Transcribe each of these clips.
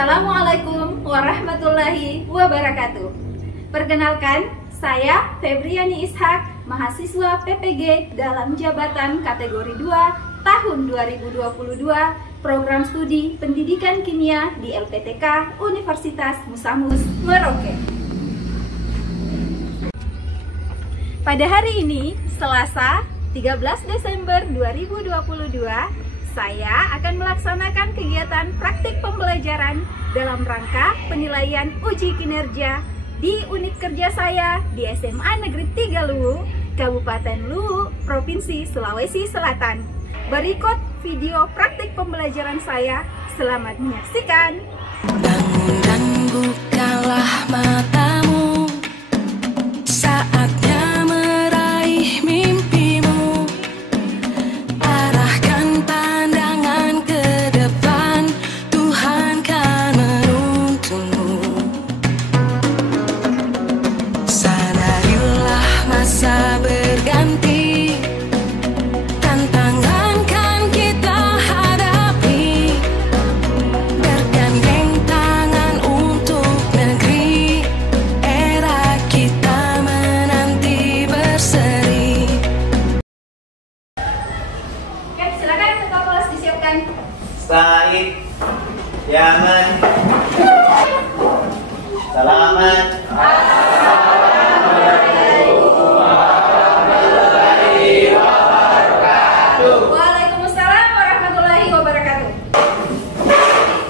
Assalamualaikum warahmatullahi wabarakatuh. Perkenalkan, saya Febriani Ishak, mahasiswa PPG dalam jabatan kategori 2 tahun 2022, program studi pendidikan kimia di LPTK Universitas Musamus, Merauke. Pada hari ini, Selasa 13 Desember 2022, saya akan melaksanakan kegiatan praktik pembelajaran dalam rangka penilaian uji kinerja di unit kerja saya di SMA Negeri 3 Luwu, Kabupaten Luwu, Provinsi Sulawesi Selatan. Berikut video praktik pembelajaran saya. Selamat menyaksikan. Dan bukalah matamu, saatnya meraih mimpimu. Arahkan pandangan ke depan, Tuhan kan menuntunmu. Sadarilah masa berganti, tantangan kan kita hadapi. Bergandeng tangan untuk negeri, era kita menanti berseri. Oke, silakan ketua kelas disiapkan. Said, Yaman, Selamat. Waalaikumsalam warahmatullahi wabarakatuh.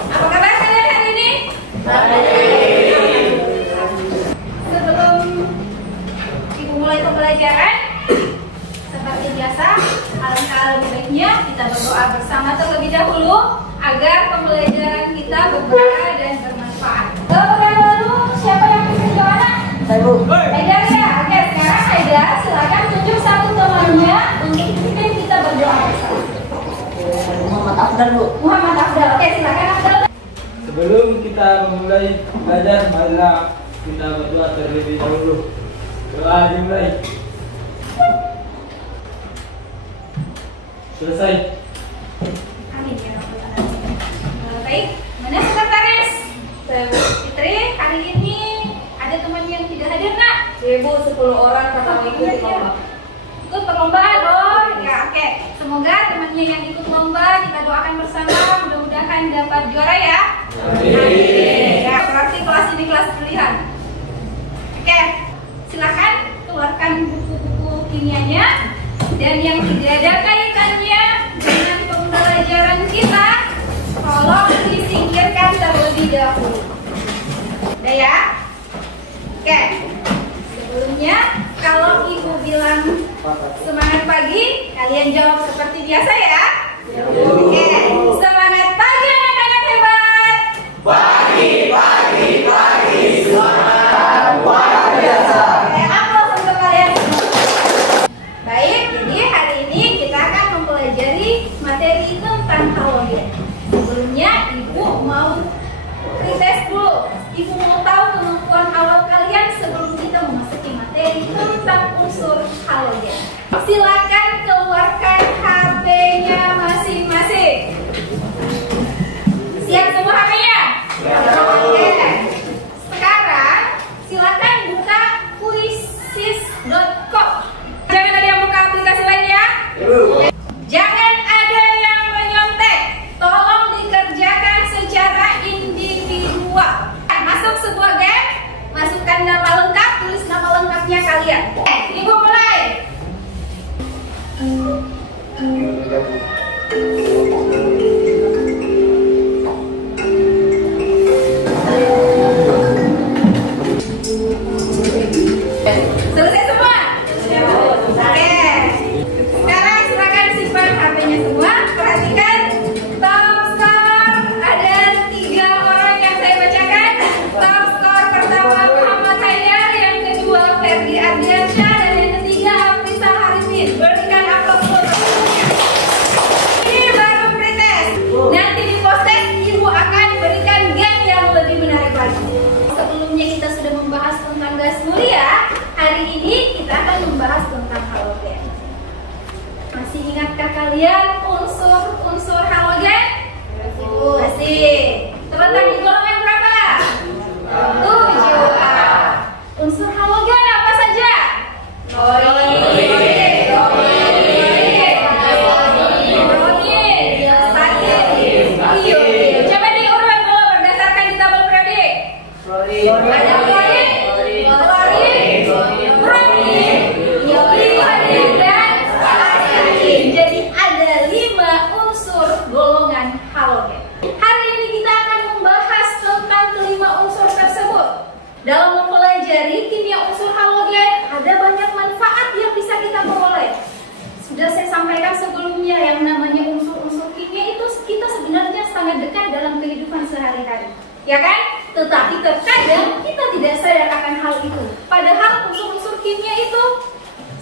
Apa kabar kalian hari ini? Sebelum Ibu mulai pembelajaran, seperti biasa, alangkah lebih baiknya kita berdoa bersama terlebih dahulu agar pembelajaran kita berberkah dan bermanfaat. Berdoa dulu, siapa yang bisa jawab? Haidar ya? Oke, sekarang Haidar silakan tunjuk satu temannya untuk pimpin kita berdoa bersama. Muhammad Afdal, Bu. Muhammad Afdal, oke silakan Afdal. Sebelum kita memulai belajar, marilah kita berdoa terlebih dahulu. Doa dimulai. Selesai. Amin ya rabbal alamin. Baik, mana sekretaris? Fitri, hari ini ada teman yang tidak hadir nak? Ibu 10 orang kata mau ikut lomba. Ikut perlombaan, oh ya oke. Semoga temannya yang ikut lomba kita doakan bersama, mudah-mudahan dapat juara ya. Amin. Ya, berarti kelas ini kelas pilihan. Oke, silakan keluarkan buku-buku kimianya dan yang tidak ada kaitannya dengan pembelajaran kita, tolong disingkirkan terlebih dahulu. Udah ya? Oke. Sebelumnya, kalau Ibu bilang semangat pagi, kalian jawab seperti biasa ya. Oke, semangat pagi anak-anak hebat. Pagi, semangat luar biasa. Oke, aplaus untuk kalian semua. Baik, jadi hari ini kita akan mempelajari materi tentang halogen. Sebelumnya, Ibu mau pretest dulu. Ibu mau tahu kemampuan awal kalian sebelum kita memasuki materi tentang unsur halogen. Silakan keluarkan HP-nya masing-masing. Siap semua HP-nya? Oke. Sekarang silakan buka quizzes.com. Jangan ada yang buka aplikasi lain ya. Jangan ada yang menyontek. Tolong dikerjakan secara individual. Masuk sebuah game, masukkan nama lengkap, tulis nama lengkapnya kalian. Ibu mulai. Ada klorin, bromin, iodin, dan asetin. Jadi ada 5 unsur golongan halogen. Hari ini kita akan membahas tentang kelima unsur tersebut. Dalam mempelajari kimia unsur halogen, ada banyak manfaat yang bisa kita peroleh. Sudah saya sampaikan sebelumnya, yang namanya unsur-unsur kimia itu kita sebenarnya sangat dekat dalam kehidupan sehari-hari, ya kan? Tetapi terkadang kita tidak sadar akan hal itu. Padahal unsur-unsur kimia itu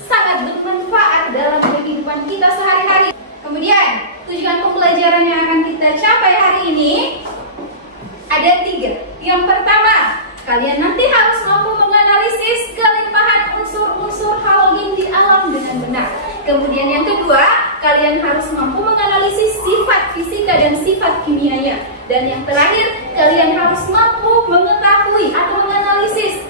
sangat bermanfaat dalam kehidupan kita sehari-hari. Kemudian, tujuan pembelajaran yang akan kita capai hari ini ada 3. Yang pertama, kalian nanti harus mampu menganalisis kelimpahan unsur-unsur halogen di alam dengan benar. Kemudian yang kedua, kalian harus mampu menganalisis sifat fisika dan sifat kimianya. Dan yang terakhir, kalian harus mampu mengetahui atau menganalisis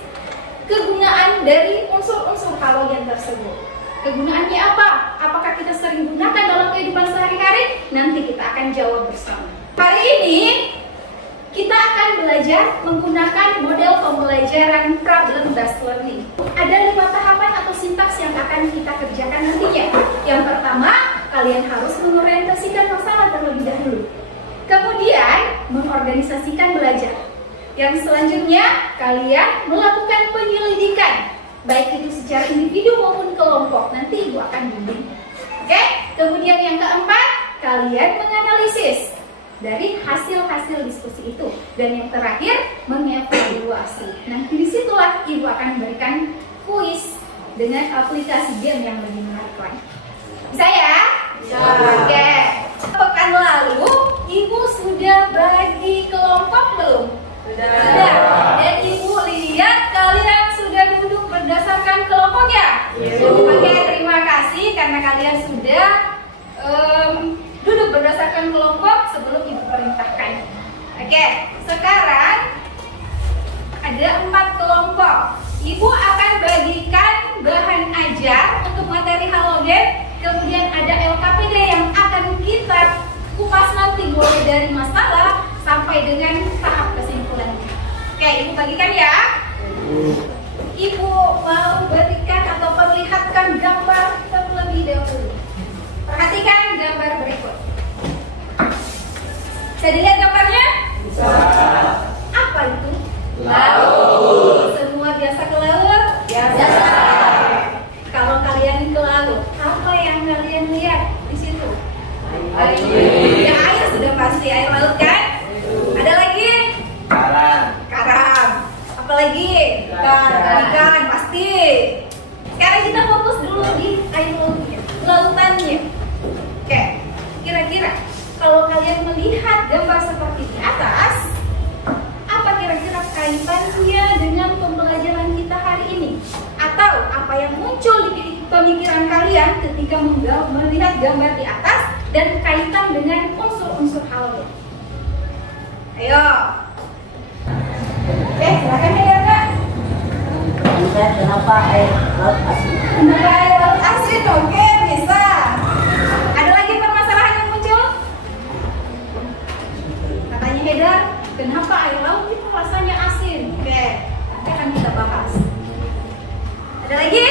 kegunaan dari unsur-unsur halogen tersebut. Kegunaannya apa? Apakah kita sering gunakan dalam kehidupan sehari-hari? Nanti kita akan jawab bersama. Hari ini kita akan belajar menggunakan model pembelajaran problem based learning. Ada 5 tahapan atau sintaks yang akan kita kerjakan nantinya. Yang pertama, kalian harus mengorientasikan masalah terlebih dahulu. Kemudian, mengorganisasikan belajar. Yang selanjutnya, kalian melakukan penyelidikan, baik itu secara individu maupun kelompok. Nanti Ibu akan bimbing. Oke? Kemudian yang keempat, kalian menganalisis dari hasil-hasil diskusi itu. Dan yang terakhir, mengevaluasi. Nanti disitulah Ibu akan memberikan kuis dengan aplikasi game yang lebih menarik lagi. Bisa ya? Bisa. Oke. Pekan lalu, Ibu sudah bagi kelompok belum? Sudah. Dan Ibu lihat kalian sudah duduk berdasarkan kelompoknya? Oke, terima kasih karena kalian sudah duduk berdasarkan kelompok sebelum Ibu perintahkan. Oke, sekarang ada 4 kelompok. Ibu akan bagikan bahan ajar untuk materi halogen. Kemudian ada LKPD yang akan kita kupas nanti, mulai dari masalah sampai dengan tahap kesimpulannya. Oke, Ibu bagikan ya. Ibu mau berikan atau perlihatkan gambar terlebih dahulu. Perhatikan gambar berikut. Bisa dilihat gambarnya? Bisa. Apa itu? Laut. Semua biasa ke laut? Biasa. Kalau kalian ke laut, apa yang kalian lihat di situ? Air. Ya, air sudah pasti, air laut kan? Ada lagi? Karang. Apa lagi? Ikan pasti. Sekarang kita fokus dulu di air lautnya, lautannya. Oke, kira-kira kalau kalian melihat gambar seperti di atas, apa kira-kira kaitannya dengan pembelajaran kita hari ini? Atau apa yang muncul di pemikiran kalian ketika melihat gambar di atas dan kaitan dengan unsur-unsur halogen? Ayo. Silakan ya, Kak. Kenapa air laut asin? Kenapa air laut asin? Oke, bisa. Ada lagi permasalahan yang muncul? Katanya Hedar, kenapa air laut itu rasanya asin? Oke, nanti akan kita bahas. Ada lagi?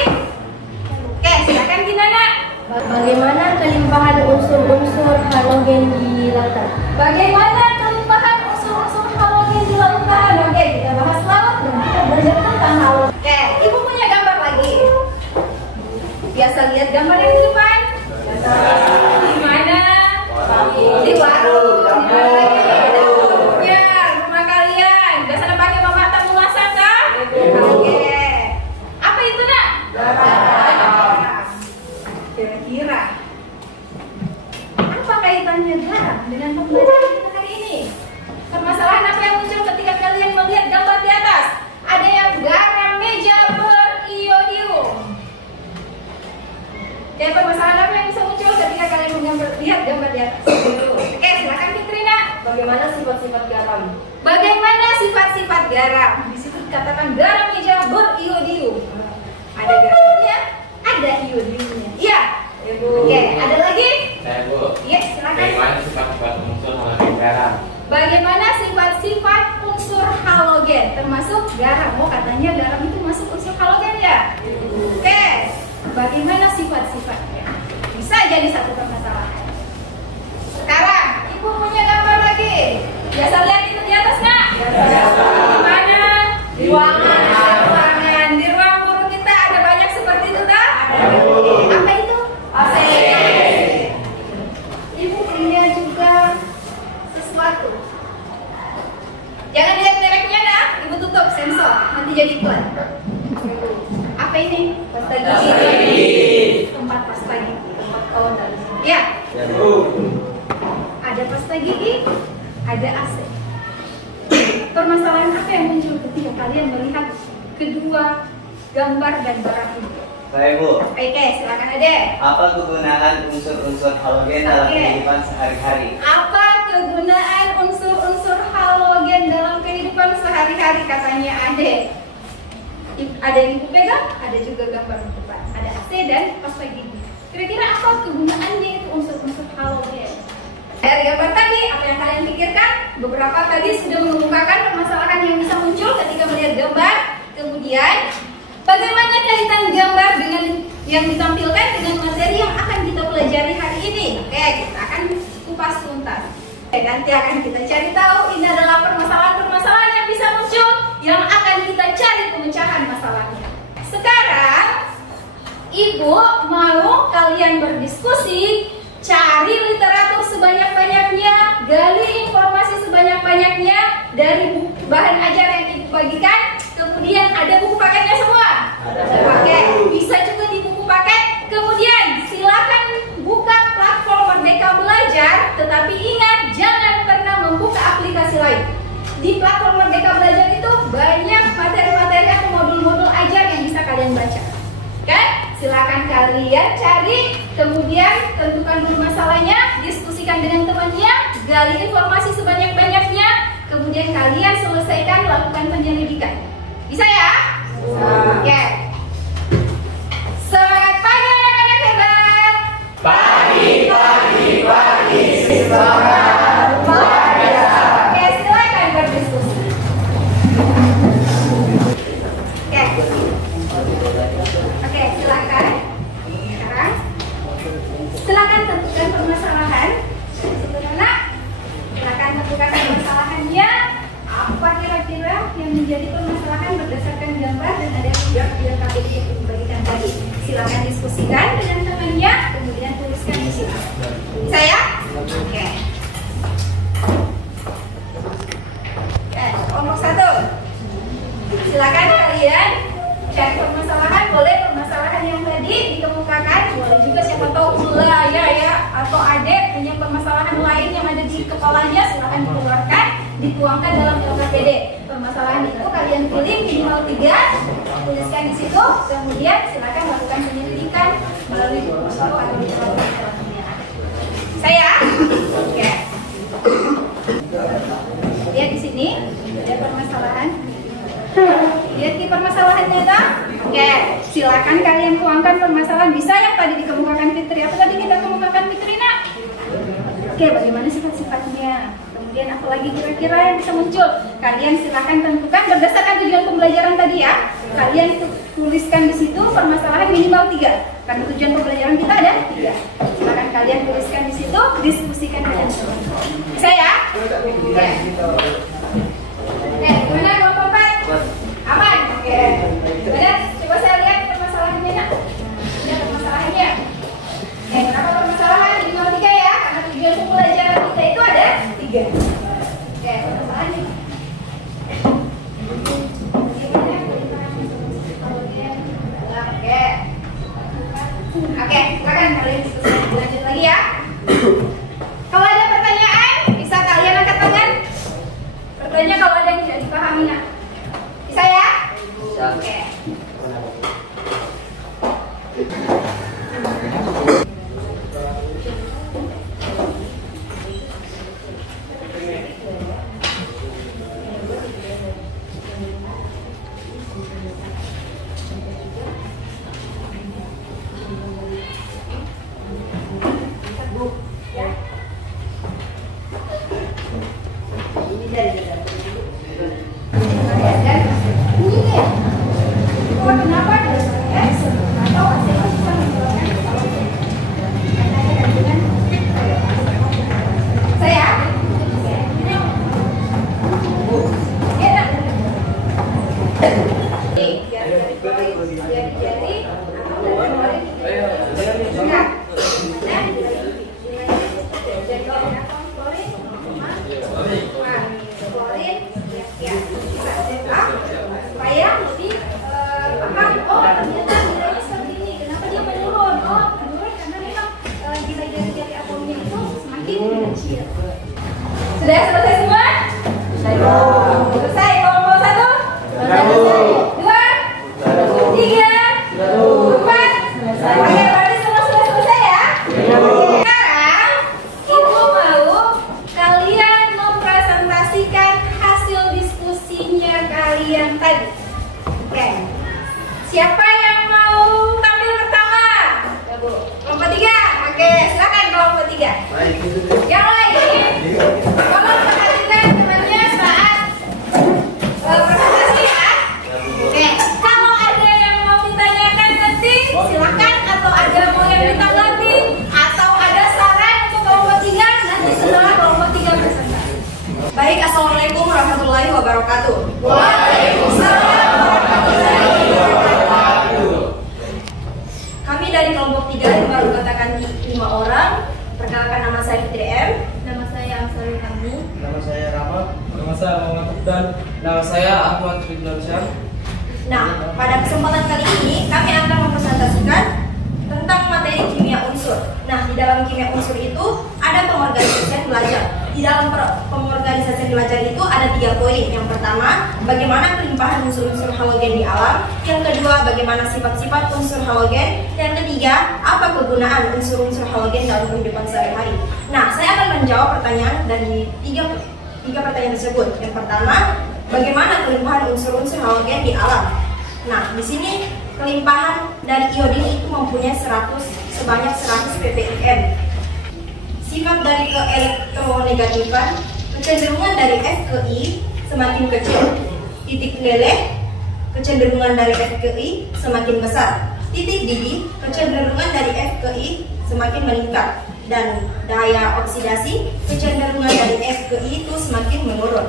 Oke, silakan Gimana? Bagaimana kelimpahan unsur-unsur halogen di lautan? Bagaimana kelimpahan unsur-unsur halogen di lautan? Oke, kita bahas laut dan kita belajar tentang laut. Oke, Ibu punya gambar lagi. Biasa lihat gambar yang di depan? Di mana? Di warung. Di mana lagi? Ya, rumah kalian. Biasanya pakai bapak tamu masak kan? Oke. Apa itu, Nak? Kira-kira apa kaitannya garam dengan pembelajaran kita hari ini? Permasalahan apa yang muncul ketika kalian melihat gambar di atas? Ada yang garam meja beriodium. Dan permasalahan apa yang bisa muncul ketika kalian melihat gambar di atas? Oke, silakan Fitrina. Bagaimana sifat-sifat garam? Bagaimana sifat-sifat garam? Di situ dikatakan garam meja beriodium. Ada garamnya, ada iodiumnya. Iya. Oke, ada lagi? Saya Bu. Iya, silakan. Bagaimana sifat-sifat unsur halogen garam? Bagaimana sifat-sifat unsur halogen? termasuk garam. Oh, katanya garam itu masuk unsur halogen ya? Oke, bagaimana sifat-sifatnya? Bisa jadi satu permasalahan. Sekarang, Ibu punya gambar lagi. Biasa lihat itu di atas nggak? Biasa. Di mana? Di ruangan. Di ruang guru kita ada banyak seperti itu tak? Apa itu? AC. Ibu punya juga sesuatu. Jangan lihat mereknya dah. Ibu tutup sensor. Nanti jadi iklan. Apa ini? Pasta gigi. Tempat pasta gigi. Ya. Ada pasta gigi, ada AC. Permasalahan apa yang muncul ketika kalian melihat kedua gambar dan barang ini? Baik, Bu. Oke, silakan Ade. Apa kegunaan unsur-unsur halogen dalam kehidupan sehari-hari? Apa kegunaan unsur-unsur halogen dalam kehidupan sehari-hari, katanya Ade? Ada yang Ibu pegang, ada juga gambar di depan. Ada AC dan pasta gigi. Kira-kira apa kegunaannya itu unsur-unsur halogen? Dari gambar tadi, apa yang kalian pikirkan? Beberapa tadi sudah mengemukakan permasalahan yang bisa muncul ketika melihat gambar. Kemudian, bagaimana kaitan gambar dengan yang ditampilkan dengan materi yang akan kita pelajari hari ini? Oke, kita akan kupas tuntas. Nanti akan kita cari tahu, ini adalah permasalahan-permasalahan yang bisa muncul, yang akan kita cari pemecahan masalahnya. Sekarang, Ibu mau kalian berdiskusi, cari literatur sebanyak-banyaknya, gali informasi sebanyak-banyaknya dari bahan ajar yang Ibu bagikan. Kemudian ada buku paketnya semua? Ada paket. Bisa juga di buku paket. Kemudian silakan buka platform Merdeka Belajar, tetapi ingat jangan pernah membuka aplikasi lain. Di platform Merdeka Belajar itu banyak materi-materi atau modul-modul ajar yang bisa kalian baca. Kan? Silakan kalian cari, kemudian tentukan dulu masalahnya, diskusikan dengan temannya, gali informasi sebanyak-banyaknya, kemudian kalian selesaikan, lakukan penyelidikan. Bisa ya? Oke. Semangat pagi anak-anak hebat. Pagi. Semangat luar biasa. Oke, silakan berdiskusi. Oke, silakan. Sekarang, silakan tentukan permasalahan. Sederhana. Silakan tentukan permasalahannya. Apa kira-kira yang menjadi permasalahan berdasarkan gambar dan ada yang dibagikan tadi. Silakan diskusikan dengan temannya, kemudian tuliskan di sini. Saya? Oke. Kelompok 1. Silakan kalian cari permasalahan, boleh permasalahan yang tadi dikemukakan, boleh juga siapa tahu ya atau adik punya permasalahan lain yang ada di kepalanya, silakan dikeluarkan, dituangkan dalam LKPD. Permasalahan itu kalian pilih minimal 3, tuliskan di situ, kemudian silakan lakukan penyelidikan melalui buku atau literatur yang ada. Saya? Oke. Lihat di sini ada permasalahan. Lihat di permasalahannya tak? Oke, silakan kalian tuangkan permasalahan. Bisa yang tadi dikemukakan Fitri. Apa tadi kita kemukakan Fitrina? Oke, bagaimana sifat-sifatnya? Kemudian apa lagi kira-kira yang bisa muncul? Kalian silakan tentukan berdasarkan tujuan pembelajaran tadi ya. Kalian tuliskan di situ permasalahan minimal 3. Karena tujuan pembelajaran kita ada 3. Silakan kalian tuliskan di situ, diskusikan dengan teman-teman. Bisa ya? Oke, gimana kelompok 4? Aman? Oke. Gimana? Coba saya lihat permasalahannya nak. Lihat permasalahannya. Oke, kenapa permasalahan minimal 3 ya? Karena tujuan pembelajaran kita itu ada 3. Oke, permasalahannya. Oke, silakan kalian diskusi lanjut lagi ya. Kalau ada pertanyaan, bisa kalian angkat tangan. Pertanyaan kalau ada yang tidak dipahami nak. Bisa ya? Oke. Ini dari Jari-jari supaya lebih paham. Oh, ternyata nilainya seperti ini. Kenapa dia menurun? Oh, menurun karena memang nilai jari-jari atomnya itu semakin kecil. Sudah selesai semua? Selesai. Kelompok 1, 2, 3, 4. Oke, berarti semua sudah selesai ya? Sekarang Ibu mau kalian mempresentasikan hasil diskusinya kalian tadi. Oke. Siapa yang mau tampil pertama? Kelompok 3. Oke, silakan kelompok 3. Yang lain, tolong perhatikan temannya saat presentasi ya. Oke, kalau ada yang mau ditanyakan nanti silakan, atau ada mau yang ditanggapi, atau ada saran untuk kelompok 3 nanti setelah kelompok 3 presentasi. Baik, assalamualaikum warahmatullahi wabarakatuh. Waalaikumsalam warahmatullahi wabarakatuh. Kami dari kelompok 3 yang baru katakan 5 orang. Perkenalkan, nama saya Fitri M. Nama saya Amsalul Kamni. Nama saya Rama. Nama saya Muhammad Abdan. Nama saya Ahmad Ridwan Syam. Nah, pada kesempatan kali ini kami akan mempresentasikan tentang materi kimia unsur. Nah, di dalam kimia unsur itu ada pengorganisasian belajar. Di dalam pengorganisasian belajar itu ada 3 poin. Yang pertama, bagaimana kelimpahan unsur-unsur halogen di alam. Yang kedua, bagaimana sifat-sifat unsur halogen. Yang ketiga, apa kegunaan unsur-unsur halogen dalam kehidupan sehari-hari. Nah, saya akan menjawab pertanyaan dari tiga pertanyaan tersebut. Yang pertama, bagaimana kelimpahan unsur-unsur halogen di alam. Nah, di sini kelimpahan dari iodin itu mempunyai sebanyak 100 ppm. Sifat dari keelektronegatifan, kecenderungan dari F ke I semakin kecil. Titik leleh, kecenderungan dari F ke I semakin besar. Titik didih, kecenderungan dari F ke I semakin meningkat. Dan daya oksidasi, kecenderungan dari F ke I itu semakin menurun.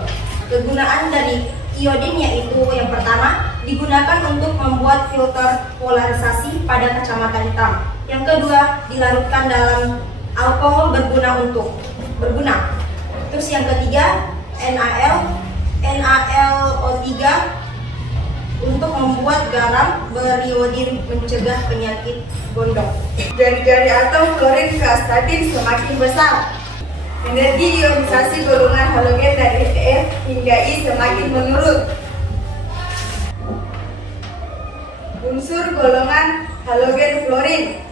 Kegunaan dari iodin yaitu yang pertama, digunakan untuk membuat filter polarisasi pada kacamata hitam. Yang kedua, dilarutkan dalam alkohol berguna. Terus yang ketiga, NaLO3 untuk membuat garam beriodin mencegah penyakit gondok. Jari-jari atom klorin ke astatin semakin besar. Energi ionisasi golongan halogen dari F hingga I semakin menurun. Unsur golongan halogen fluorin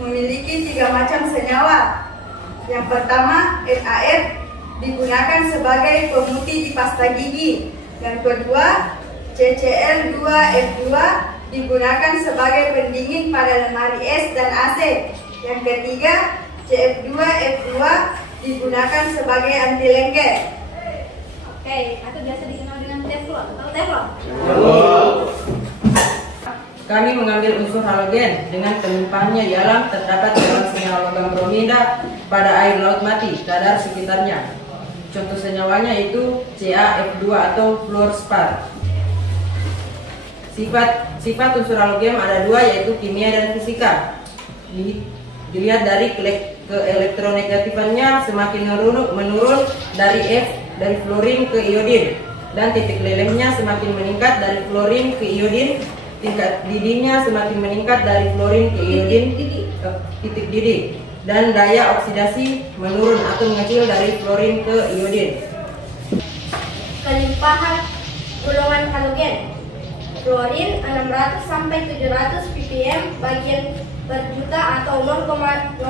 memiliki 3 macam senyawa. Yang pertama, NaF digunakan sebagai pemutih di pasta gigi. Yang kedua, CCl2F2 digunakan sebagai pendingin pada lemari es dan AC. Yang ketiga, CF2F2 digunakan sebagai anti lengket. Oke, atau biasa dikenal dengan teflon. Tahu teflon? Kami mengambil unsur halogen dengan kelimpahannya di alam terdapat dalam senyawa logam bromida pada air laut mati kadar sekitarnya. Contoh senyawanya itu CaF2 atau fluorspar. Sifat unsur halogen ada 2 yaitu kimia dan fisika. Dilihat dari keelektronegatifannya semakin menurun dari F dari fluorin ke iodin, dan titik lelehnya semakin meningkat dari fluorin ke iodin. Tingkat didihnya semakin meningkat dari fluorin ke iodin, titik didih, dan daya oksidasi menurun atau mengecil dari fluorin ke iodin. Kelimpahan golongan halogen. Fluorin 600 sampai 700 ppm bagian per juta atau 0,02%.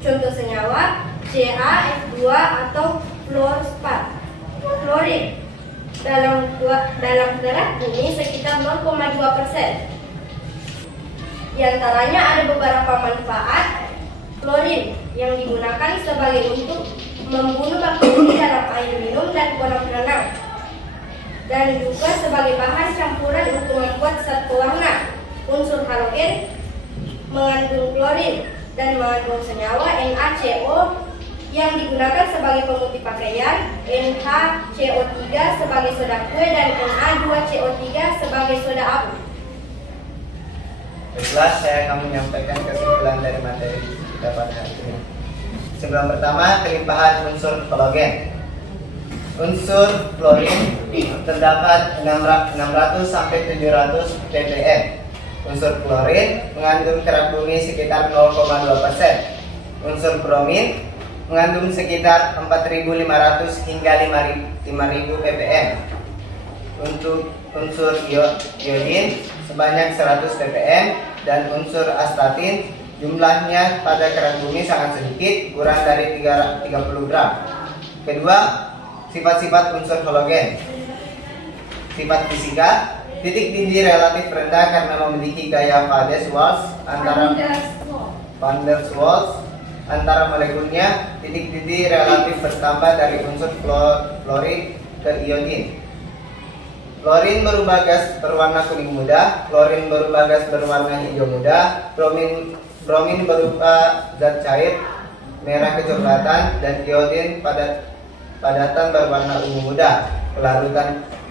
Contoh senyawa CaF2 atau fluorspar. Fluorin dalam darah bumi sekitar 0,2%. Di antaranya ada beberapa manfaat fluorin yang digunakan sebagai untuk membunuh bakteri dalam air minum dan kolam renang, dan juga sebagai bahan campuran untuk membuat zat pewarna. Unsur halogen mengandung fluorin dan mengandung senyawa NaCO yang digunakan sebagai pemutih pakaian, NaCO3 sebagai soda kue, dan Na2CO3 sebagai soda abu. Baiklah, saya akan menyampaikan kesimpulan dari materi kita pada hari ini. Kesimpulan pertama, kelimpahan unsur halogen. Unsur fluorin terdapat 600 sampai 700 ppm. Unsur fluorin mengandung kerak bumi sekitar 0,2%. Unsur bromin mengandung sekitar 4.500 hingga 5.000 ppm. Untuk unsur iodin sebanyak 100 ppm dan unsur astatin jumlahnya pada kerak bumi sangat sedikit, kurang dari 30 gram. Kedua, sifat-sifat unsur halogen. Sifat fisika, titik didih relatif rendah karena memiliki gaya Van der Waals antara molekulnya. Titik didih relatif bertambah dari unsur fluorin ke iodin. Fluorin berubah gas berwarna kuning muda, fluorin berubah gas berwarna hijau muda, bromin berupa zat cair merah kecoklatan, dan iodin padatan berwarna ungu muda.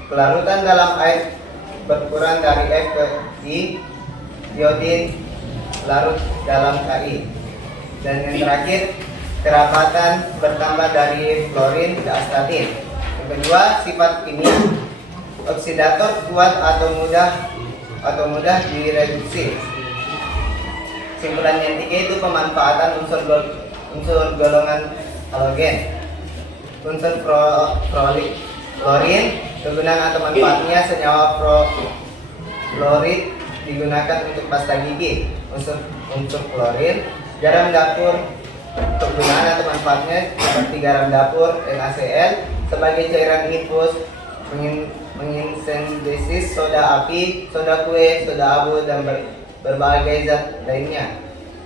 Kelarutan dalam air berkurang dari F ke I, iodin larut dalam KI. Dan yang terakhir, kerapatan bertambah dari fluorin ke astatin. Yang kedua, sifat kimia. Oksidator kuat atau mudah direduksi. Kesimpulan yang ketiga itu pemanfaatan unsur golongan halogen. Unsur fluorin, kegunaan atau manfaatnya, senyawa fluorid digunakan untuk pasta gigi. Unsur fluorin, garam dapur, kegunaan atau manfaatnya seperti garam dapur NaCl sebagai cairan infus, menginsintesis soda api, soda kue, soda abu, dan berbagai zat lainnya.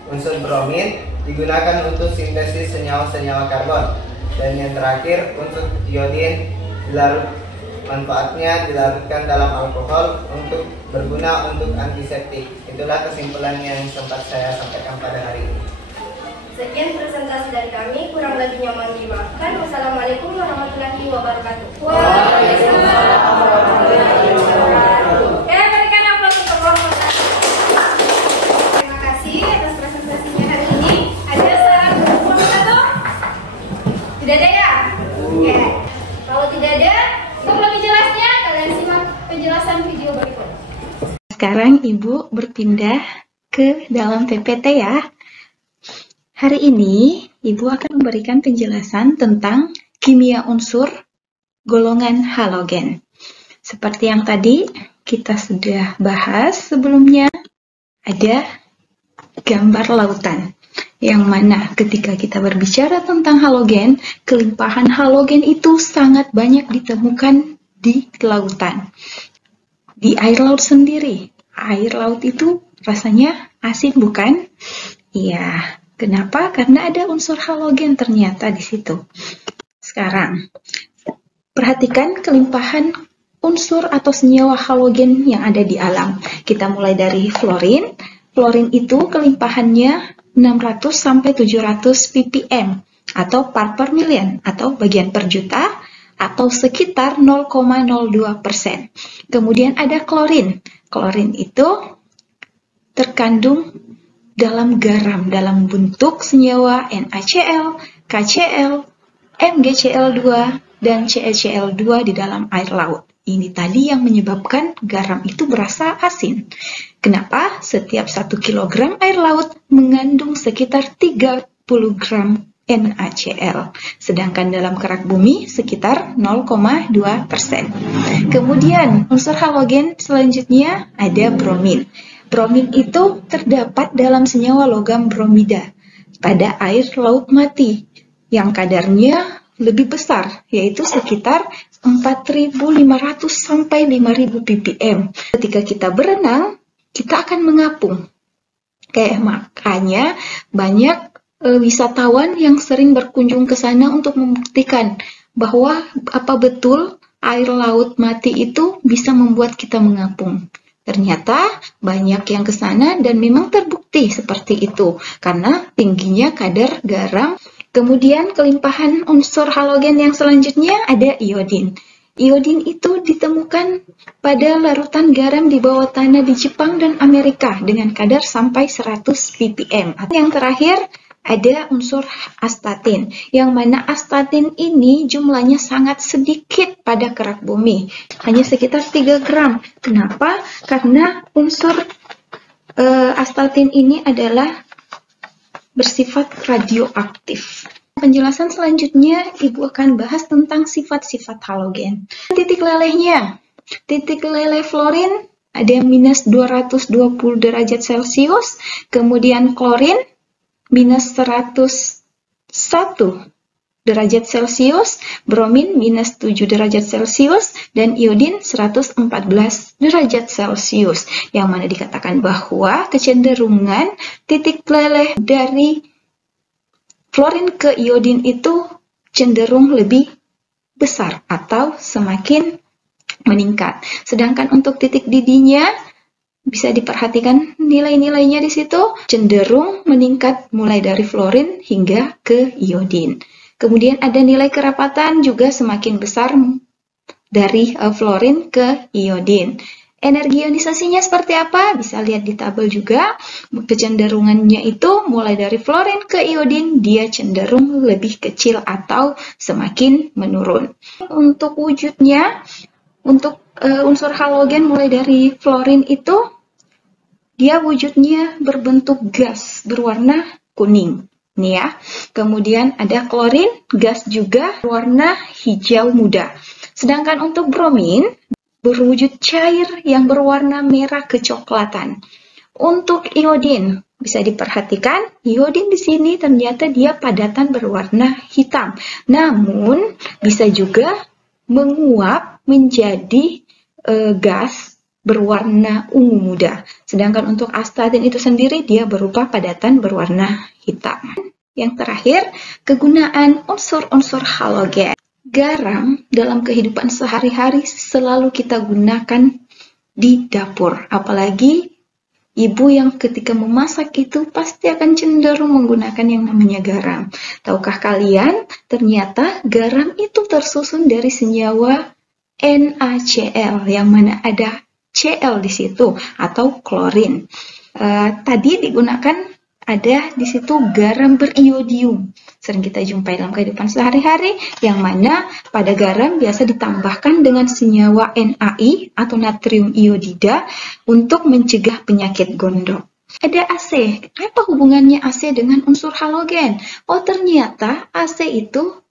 Unsur bromin digunakan untuk sintesis senyawa-senyawa karbon. Dan yang terakhir, unsur iodin manfaatnya dilarutkan dalam alkohol untuk berguna untuk antiseptik. Itulah kesimpulan yang sempat saya sampaikan pada hari ini. Sekian presentasi dari kami, kurang lebihnya mohon dimaafkan. Wassalamualaikum warahmatullahi wabarakatuh. Waalaikumsalam warahmatullahi wabarakatuh. Berikan aplaus untuk Romo. Terima kasih atas presentasinya hari ini. Ada saran untuk satu? Tidak ada ya? Oke. Kalau tidak ada, untuk lebih jelasnya kalian simak penjelasan video berikut. Sekarang Ibu berpindah ke dalam PPT ya. Hari ini, Ibu akan memberikan penjelasan tentang kimia unsur golongan halogen. Seperti yang tadi kita sudah bahas sebelumnya, ada gambar lautan. Yang mana ketika kita berbicara tentang halogen, kelimpahan halogen itu sangat banyak ditemukan di lautan. Di air laut sendiri, air laut itu rasanya asin bukan? Iya. Kenapa? Karena ada unsur halogen ternyata di situ. Sekarang, perhatikan kelimpahan unsur atau senyawa halogen yang ada di alam. Kita mulai dari fluorin. Fluorin itu kelimpahannya 600 sampai 700 ppm atau part per million atau bagian per juta atau sekitar 0,02%. Kemudian ada klorin. Klorin itu terkandung dalam garam dalam bentuk senyawa NaCl, KCl, MgCl2, dan CaCl2 di dalam air laut. Ini tadi yang menyebabkan garam itu berasa asin. Kenapa? Setiap 1 kg air laut mengandung sekitar 30 gram NaCl, sedangkan dalam kerak bumi sekitar 0,2%. Kemudian unsur halogen selanjutnya ada bromin. Bromin itu terdapat dalam senyawa logam bromida pada air laut mati yang kadarnya lebih besar, yaitu sekitar 4.500 sampai 5.000 ppm. Ketika kita berenang, kita akan mengapung. Makanya banyak wisatawan yang sering berkunjung ke sana untuk membuktikan bahwa apa betul air laut mati itu bisa membuat kita mengapung. Ternyata banyak yang ke sana dan memang terbukti seperti itu karena tingginya kadar garam Kemudian kelimpahan unsur halogen yang selanjutnya ada iodin. Iodin itu ditemukan pada larutan garam di bawah tanah di Jepang dan Amerika dengan kadar sampai 100 ppm. Yang terakhir ada unsur astatin, yang mana astatin ini jumlahnya sangat sedikit pada kerak bumi, hanya sekitar 3 gram. Kenapa? Karena unsur astatin ini adalah bersifat radioaktif. Penjelasan selanjutnya, Ibu akan bahas tentang sifat-sifat halogen. Titik lelehnya. Titik leleh fluorin ada minus 220 derajat Celcius, kemudian klorin minus 101 derajat Celcius, bromin minus 7 derajat Celcius, dan iodin 114 derajat Celcius. Yang mana dikatakan bahwa kecenderungan titik leleh dari fluorin ke iodin itu cenderung lebih besar atau semakin meningkat. Sedangkan untuk titik didinya bisa diperhatikan nilai-nilainya di situ cenderung meningkat mulai dari fluorin hingga ke iodin. Kemudian ada nilai kerapatan juga semakin besar dari fluorin ke iodin. Energi ionisasinya seperti apa? Bisa lihat di tabel juga. Kecenderungannya itu mulai dari fluorin ke iodin, dia cenderung lebih kecil atau semakin menurun. Untuk wujudnya, untuk unsur halogen mulai dari fluorin itu, dia wujudnya berbentuk gas berwarna kuning. Nih ya. Kemudian ada klorin, gas juga berwarna hijau muda. Sedangkan untuk bromin, berwujud cair yang berwarna merah kecoklatan. Untuk iodin, bisa diperhatikan, iodin di sini ternyata dia padatan berwarna hitam. Namun, bisa juga menguap menjadi gas berwarna ungu muda. Sedangkan untuk astatin itu sendiri, dia berupa padatan berwarna hitam. Yang terakhir, kegunaan unsur-unsur halogen. Garam dalam kehidupan sehari-hari selalu kita gunakan di dapur. Apalagi ibu yang ketika memasak itu pasti akan cenderung menggunakan yang namanya garam. Tahukah kalian, ternyata garam itu tersusun dari senyawa NaCl, yang mana ada Cl di situ, atau klorin. Tadi digunakan ada di situ garam beriodium. Sering kita jumpai dalam kehidupan sehari-hari, yang mana pada garam biasa ditambahkan dengan senyawa NaI atau natrium iodida untuk mencegah penyakit gondok. Ada AC. Apa hubungannya AC dengan unsur halogen? Oh, ternyata AC itu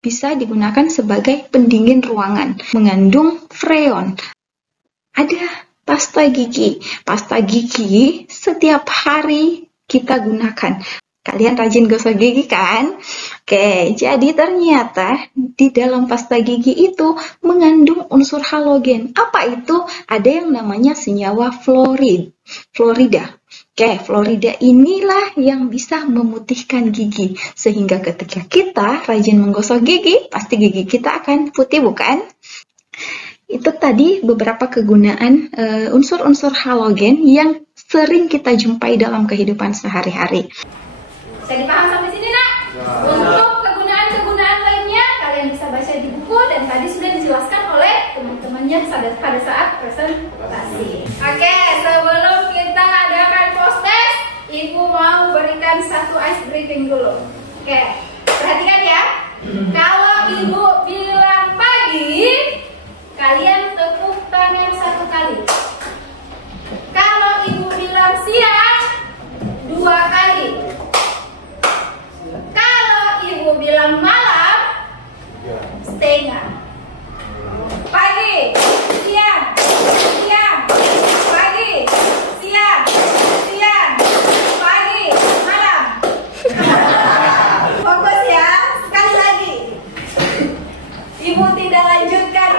bisa digunakan sebagai pendingin ruangan, mengandung freon. Ada pasta gigi. Pasta gigi setiap hari kita gunakan. Kalian rajin gosok gigi kan? Oke, jadi ternyata di dalam pasta gigi itu mengandung unsur halogen. Apa itu? Ada yang namanya senyawa fluorida. Oke, fluorida inilah yang bisa memutihkan gigi. Sehingga ketika kita rajin menggosok gigi, pasti gigi kita akan putih, bukan? Itu tadi beberapa kegunaan unsur-unsur halogen yang sering kita jumpai dalam kehidupan sehari-hari. Bisa dipaham sampai sini, Nak? Untuk kegunaan-kegunaan lainnya, kalian bisa baca di buku dan tadi sudah dijelaskan oleh teman-temannya pada saat presentasi. Oke, sebelum kita adakan post test, Ibu mau berikan satu ice breathing dulu. Oke, perhatikan ya. Kalau Ibu bilang pagi, kalian tepuk tangan 1 kali. Kalau Ibu bilang siang, 2 kali. Kalau Ibu bilang malam, setengah. Pagi, siang, siang, pagi, siang, siang, pagi, malam. Fokus ya, sekali lagi. Ibu tidak lanjutkan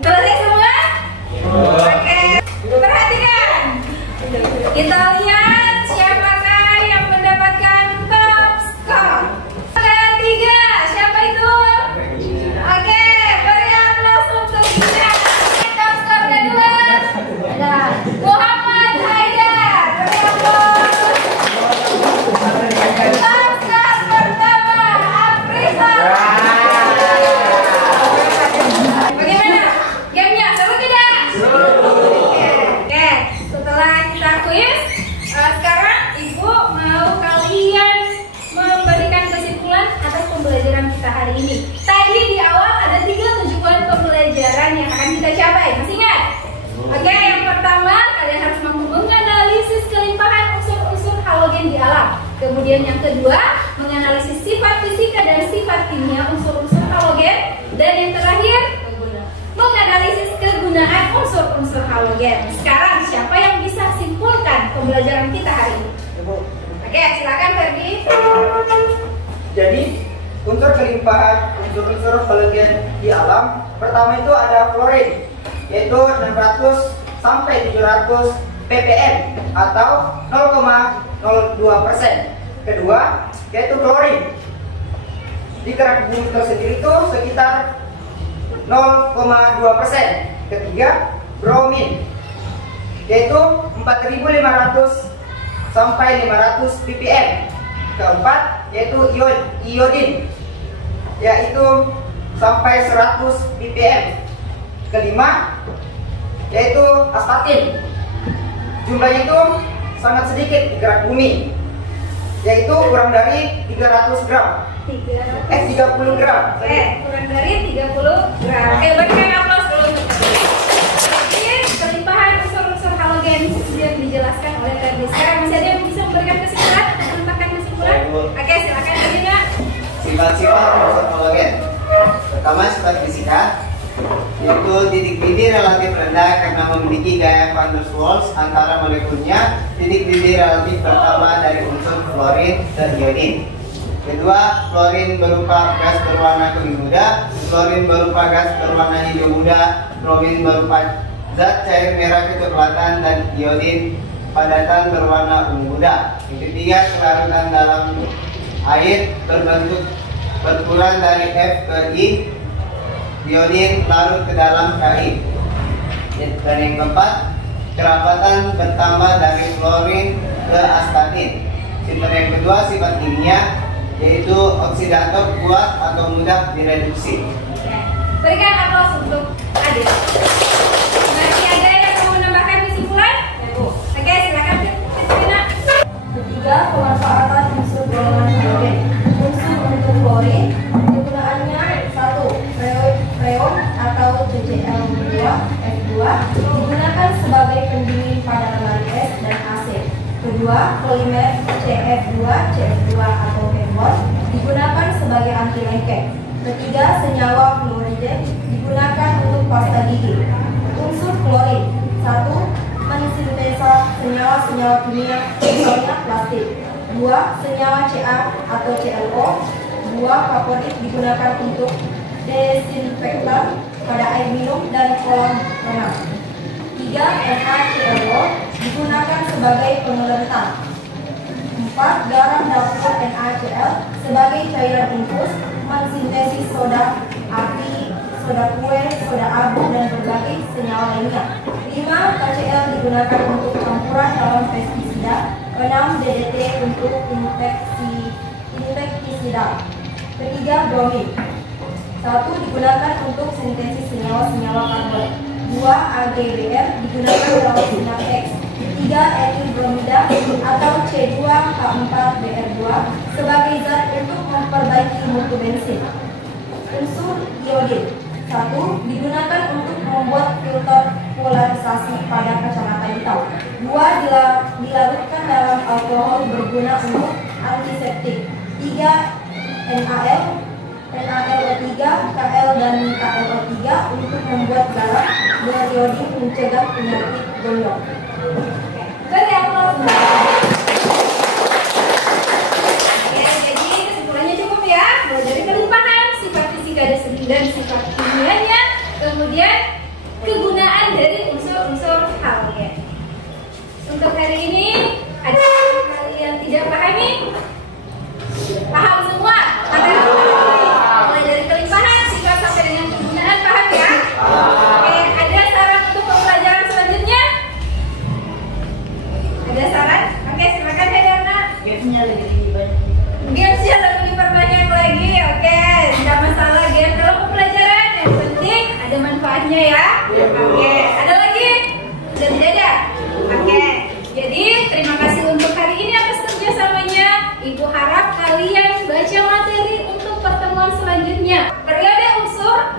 Selesai semua? Oke. Perhatikan. Kita lihat siapakah yang mendapatkan top skor. Ketiga, siapa itu? Oke, beri aplaus untuk kita. Top skor kedua ada Muhammad Haidar. Beri aplaus. Top skor pertama Afrisa. Bagaimana? Gamenya seru tidak? Oke, setelah kita kuis, sekarang Ibu mau kalian memberikan kesimpulan atas pembelajaran kita hari ini. Tadi di awal ada 3 tujuan pembelajaran yang akan kita capai. Masih ingat? Oke, yang pertama kalian harus mampu menganalisis kelimpahan unsur-unsur halogen di alam. Kemudian yang kedua, menganalisis sifat fisika dan sifat kimia unsur-unsur halogen. Dan yang terakhir, menganalisis kegunaan unsur-unsur halogen. Sekarang siapa yang bisa simpulkan pembelajaran kita hari ini? Oke, silakan Ferdi. Jadi, unsur kelimpahan unsur-unsur halogen di alam pertama itu ada fluorin, yaitu 600 sampai 700 ppm atau 0,02%. Kedua, yaitu klorin. Di kerak bumi tersendiri itu sekitar 0,2%. Ketiga, bromin, yaitu 4.500 sampai 500 ppm. Keempat, yaitu iodin, yaitu sampai 100 ppm. Kelima, yaitu aspartin. Jumlahnya itu sangat sedikit di kerak bumi, yaitu kurang dari 300 gram. 30 gram. Kurang dari 30 gram. Berikan aplaus dulu untuk Ferdi. Kelimpahan unsur-unsur halogen sudah dijelaskan oleh Ferdi. Sekarang masih ada yang bisa memberikan kesimpulan? Menambahkan kesimpulan? Oke, silakan Ferdi. Sifat-sifat unsur halogen. Pertama, sifat fisika, yaitu titik didih relatif rendah karena memiliki gaya van der Waals antara molekulnya. Titik didih relatif pertama dari unsur fluorin dan iodin. Kedua, fluorin berupa gas berwarna kuning muda, fluorin berupa gas berwarna hijau muda, bromin berupa zat cair merah kecoklatan, dan iodin padatan berwarna ungu muda. Yang ketiga, kelarutan dalam air berbentuk berkurang dari F ke I. Iodin larut ke dalam KI. Dan yang keempat, kerapatan bertambah dari fluorin ke astatin. Sifat yang kedua, sifat kimia, yaitu oksidator kuat atau mudah direduksi. Berikan aplaus untuk Adit. Masih ada yang mau menambahkan kesimpulan? Oke, silakan Fitrina. Ketiga, pemanfaatan unsur golongan halogen. Unsur untuk fluorin kegunaannya 1. Freon atau CCl2F2 digunakan sebagai pendingin pada lemari es dan AC. Kedua, polimer CF2 atau carbon digunakan sebagai anti lengket. Ketiga, senyawa fluoride digunakan untuk pasta gigi. Unsur klorin 1. Mensintesa senyawa-senyawa kimia, misalnya plastik. 2. Senyawa Ca atau ClO. 2. Kaporit digunakan untuk desinfektan pada air minum dan kolam renang. 3. NaClO digunakan sebagai pengelentar. 4. Garam dapur NaCl sebagai cairan infus mensintesis soda api, soda kue, soda abu, dan berbagai senyawa lainnya. 5. KCl digunakan untuk campuran dalam pestisida. 6. DDT untuk insektisida. Ketiga, bromin. 1. Digunakan untuk sintesis senyawa-senyawa karbon. 2. AgBr digunakan dalam sinar X. 3. Etil bromida atau C2H4Br2 sebagai zat untuk memperbaiki mutu bensin. Unsur iodin 1. Digunakan untuk membuat filter polarisasi pada kacamata hitam. 2. Dilarutkan dalam alkohol berguna untuk antiseptik. 3. NaLO3, Kl dan KLO3 untuk membuat garam, dan iodin mencegah penyakit gondok. Beri aplaus. gamesnya lebih banyak. Gamesnya lebih diperbanyak lagi, oke. Tidak masalah game dalam pembelajaran, yang penting ada manfaatnya ya. Oke, ada lagi? Sudah tidak ada? Oke, jadi terima kasih untuk hari ini atas kerjasamanya. Ibu harap kalian baca materi untuk pertemuan selanjutnya. Periode unsur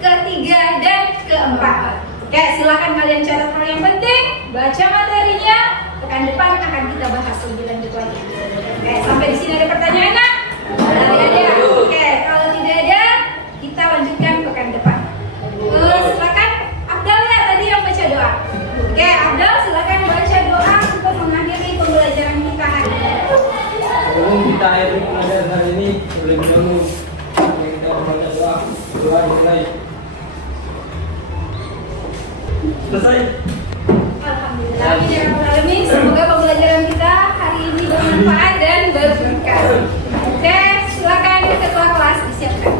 ketiga dan keempat. Oke, silakan kalian catat hal yang penting, baca materinya. Pekan depan akan kita bahas lebih lanjut lagi. Oke, sampai di sini ada pertanyaan nak? Ada. Oke, kalau tidak ada, kita lanjutkan pekan depan. Silakan Abdal ya tadi yang baca doa. Oke, Abdal silakan baca doa untuk mengakhiri pembelajaran kita hari ini. Sebelum kita akhiri pelajaran hari ini, terlebih dahulu kita membaca doa. Doa dimulai. Selesai. Alhamdulillah, semoga pembelajaran kita hari ini bermanfaat dan berberkah. Oke, silakan ketua kelas disiapkan.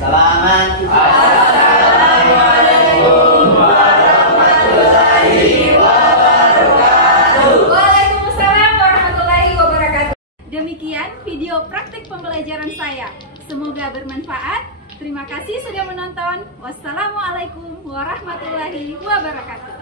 Selamat. Assalamualaikum warahmatullahi wabarakatuh. Waalaikumsalam warahmatullahi wabarakatuh. Demikian video praktik pembelajaran saya. Semoga bermanfaat. Terima kasih sudah menonton. Wassalamualaikum warahmatullahi wabarakatuh.